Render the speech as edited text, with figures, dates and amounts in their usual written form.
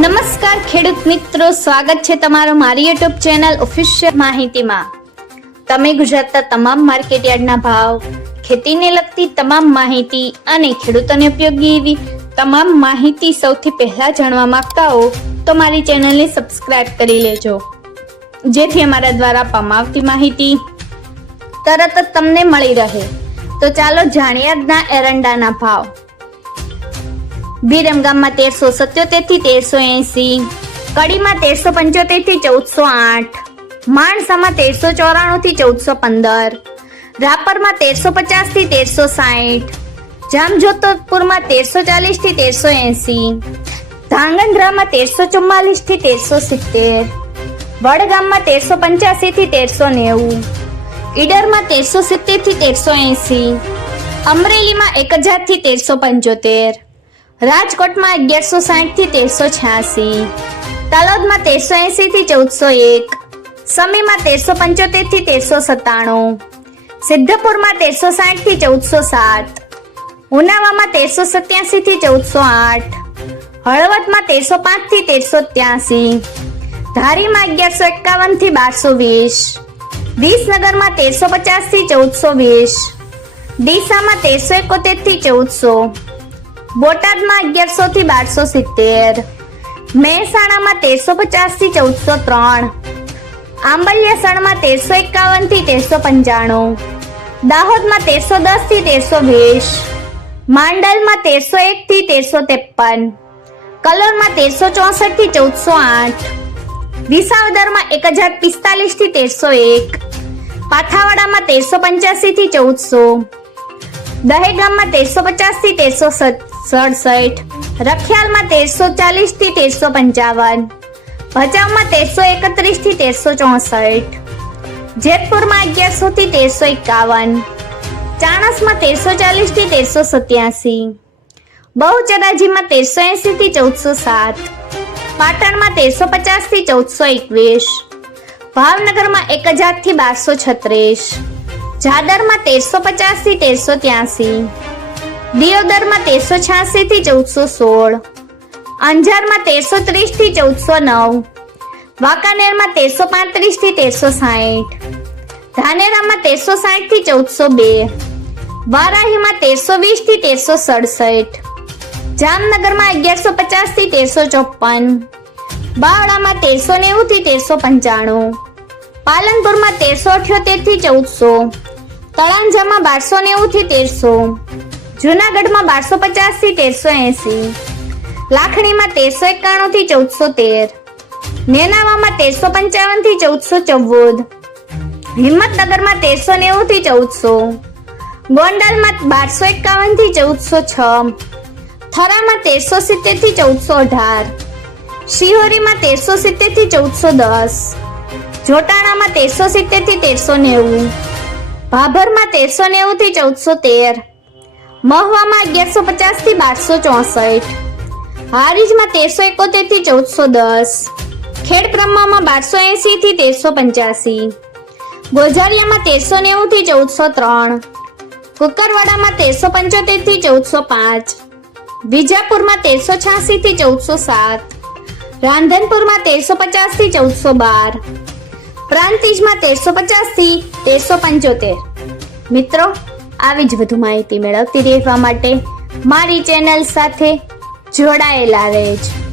નમસ્કાર ખેડૂત મિત્રો, સ્વાગત છે તમારું મારી યુટ્યુબ ચેનલ ઓફિશિયલ માહિતીમાં। તમે ગુજરાતના તમામ માર્કેટયાર્ડના ભાવ, ખેતીને લગતી તમામ માહિતી અને ખેડૂતોને ઉપયોગી એવી તમામ માહિતી સૌથી પહેલા જાણવા માંગતા હો તો મારી ચેનલને સબસ્ક્રાઇબ કરી લેજો, જેથી અમારા દ્વારા આપવામાં આવતી માહિતી તરત જ તમને મળી રહે। તો ચાલો જાણીએ આજના એરંડાના ભાવ। વિરમગામમાં 1377 થી 1380, કડીમાં 1375 થી 1408, માણસામાં 1394 થી 1415, રાપરમાં 1350 થી 1360, જામજોધપુરમાં 1340 થી 1380, ધાંગધ્રામાં 1344 થી 1370, વડગામમાં 1385 થી 1390, ઈડરમાં 1370 થી 1380, અમરેલીમાં 1000 થી 1375, રાજકોટમાં 1160 થી 1386, તલોદમાં 1380 થી 1401, સમીમાં 1375 થી 1397, સિદ્ધપુરમાં 1360 થી 1407, ઉનાવામાં 1387 થી 1408, હળવદમાં 1305 થી 1383, ધારીમાં 1151 થી 1220, વિસનગરમાં 1350 થી 1420, ડીસામાં 1371 થી 1400, બોટાદમાં 1100 થી 1270, મહેસાણામાં 1350 થી 1403, આંબલિયાસણમાં 1351 થી 1395, દાહોદમાં 1310 થી 1320, માંડલમાં 1301 થી 1353, કલોલમાં 1364 થી 1408, વિસાવદરમાં 1045 થી 1301, પાથાવાડામાં 1385 થી 1400, દહેગામમાં 1350 થી 1367, રખિયાલમાં 1340 થી 1355, ભચાઉમાં 1331 થી 1364, જેતપુરમાં 1100 થી 1351, ચાણસમાં 1340 થી 1387, બહુચરાજીમાં 1380 થી 1407, પાટણમાં 1350 થી 1421, ભાવનગરમાં 1000 થી 1236, જાદરમાં 1350 થી 1383, દિયોદરમાં 1386 થી 1416, અંજારમાં 1330 થી 1409, વાંકાનેરમાં 1335 થી 1360, ધાનેરામાં 1360 થી 1402, વારાહીમાં 1320 થી 1367, જામનગરમાં 1150 થી 1354, બાવળામાં 1390 થી 1395, પાલનપુરમાં 1378 થી 1400, તળાંજામાં 1290 થી 1300, જૂનાગઢમાં 1250 થી 1380, લાખણીમાં 1391 થી 1413, નેનાવામાં 1355 થી 1414, હિંમતનગરમાં 1390 થી 1400, ગોંડલમાં 1251 થી 1406, થરામાં 1370 થી 1418, શિહોરીમાં 1370 થી 1410, જોટાણામાં 1370 થી 1390, ભાભરમાં 1390 થી 1413, મહવામાં 1150 થી 1264, હારીજમાં 1371 થી 1410, ખેડબ્રહ્મામાં 1280 થી 1385, ગોઝારિયામાં 1390 થી 1403, કુકરવાડામાં 1375 થી 1405, વિજાપુરમાં 1386 થી 1407, રાંધનપુરમાં 1350 થી 1412, પ્રાંતિજમાં 1350 થી 1375। મિત્રો, આવી જ વધુ માહિતી મેળવતી રહેવા માટે મારી ચેનલ સાથે જોડાયેલા રહેજો।